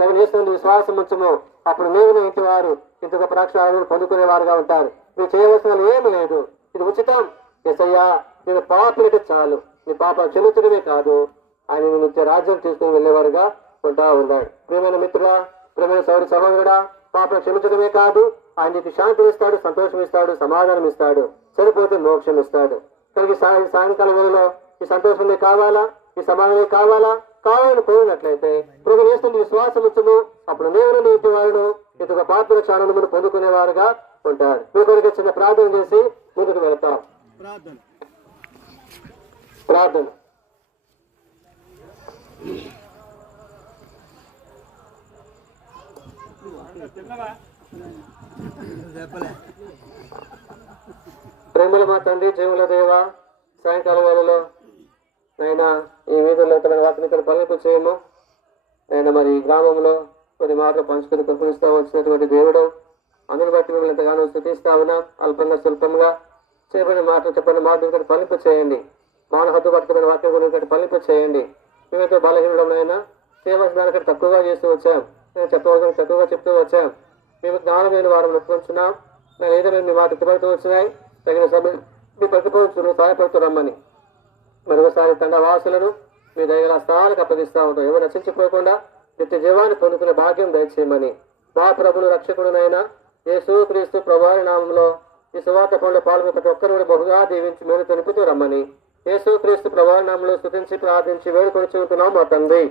మేము చేస్తున్న విశ్వాసం ఉంచము, అప్పుడు నీవు ఇంటి వారు ఇంత గొప్ప రక్షణ పొందుకునేవారుగా ఉంటారు. మీరు చేయవలసిన ఏమి లేదు, ఇది ఉచితం. యేసయ్యా నేను పాపలకి చాలు, నీ పాప చెల్లుతుడమే కాదు, ఆయన నిత్య రాజ్యం తీసుకుని వెళ్ళేవారుగా ఉంటా ఉన్నాడు. ప్రియమైన మిత్రుడా, ప్రియమైన సౌరి సహోదరుడా, పాపను క్షమించడమే కాదు, ఆయన నీకు శాంతిని ఇస్తాడు, సంతోషం ఇస్తాడు, సమాధానం ఇస్తాడు, చనిపోతే మోక్షం ఇస్తాడు. కనుక సాయంకాలం వేళలో ఈ సంతోషం నీకు కావాలా, ఈ సమాధానం కావాలా? కావాలని కోరినట్లయితే ప్రభు యేసుని విశ్వాసం ఉంచము, అప్పుడు నేను నీ ఇంటి వారును ఇంకొక పాత్ర క్షాణను పొందుకునేవారుగా ఉంటారు. మీ కొరకు చిన్న ప్రార్థన చేసి ముందుకు వెళ్తాం. ప్రార్థన. ప్రేమల మా తండ్రి, జీవుల దేవ, సాయంకాల వేళలో నైనా ఈ వీధుల్లో తన వాటిని ఇక్కడ పలుపు చేయము. నేను మరి ఈ గ్రామంలో కొన్ని మాటలు పంచుకుని కృపణిస్తూ వచ్చినటువంటి దేవుడు, అందుని బట్టి మిమ్మల్ని ఎంతగానో స్థుతిస్తా ఉన్నాం. అల్పంగా స్వల్పంగా చేయబడిన మాటలు చెప్పిన మాటలు ఇక్కడ పలుపు చేయండి. మానవ హద్దు పట్టుకున్న వాక్యం గురించి ఇక్కడ పలుపు చేయండి. మేమైతే బలహీనమైనా చేయవలసిన దానికంటే తక్కువగా చేస్తూ వచ్చాం, నేను చెప్పవలసిన తక్కువగా చెప్తూ వచ్చాం. మేము జ్ఞానమైన వారం నొప్పుకుంటున్నాం. నేను ఏదైనా మీ మాట ఎత్తుపడుతూ వచ్చినాయి, తగిన సమయం మీ పట్టుకోవచ్చు సహాయపడుతూ రమ్మని మరొకసారి తండవాసులను మీ దయగల స్థానాలకు అప్పగిస్తూ ఉంటాం. ఎవరు రచించిపోకుండా నిత్య జీవాన్ని పొందుకునే భాగ్యం దయచేయమని మా ప్రభును రక్షకుడునైనా యేసుక్రీస్తు ప్రభువారి నామంలో ఈ సువార్త పనులు పాల్గొని ప్రతి ఒక్కరు బహుగా దీవించి మేలు తెలుపుతూ రమ్మని యేసుక్రీస్తు ప్రభువారి నామంలో స్తుతించి ప్రార్థించి వేడుకొని ఉంటున్నాం మా తండ్రి,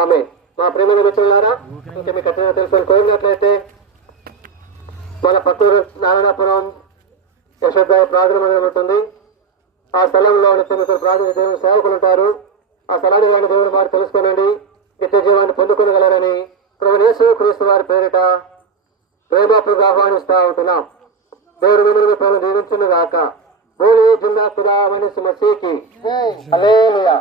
ఆమె. మా ప్రేమను మిత్రులారా, ఇంకా మీకు ఖచ్చితంగా తెలుసుకొని కోరినట్లయితే మన పక్కూరు నారాయణపురం యశోదాయ ప్రార్థన మందిరం ఉంటుంది. ఆ స్థలంలో నిత్య ప్రార్థన దేవుని సేవకులు ఉంటారు. ఆ స్థలాన్ని వారిని దేవుని వారు తెలుసుకోనండి, నిత్య జీవాన్ని పొందుకోగలరని ప్రభు యేసుక్రీస్తు వారి పేరిట ప్రేమపూర్వకంగా ఆహ్వానిస్తూ ఉంటున్నాం. దేవుడు మిమ్మల్ని ప్రేమ దీవించును గాక. బోలే జిల్లా ఖుదా మసీహ్ కి హల్లెలూయా.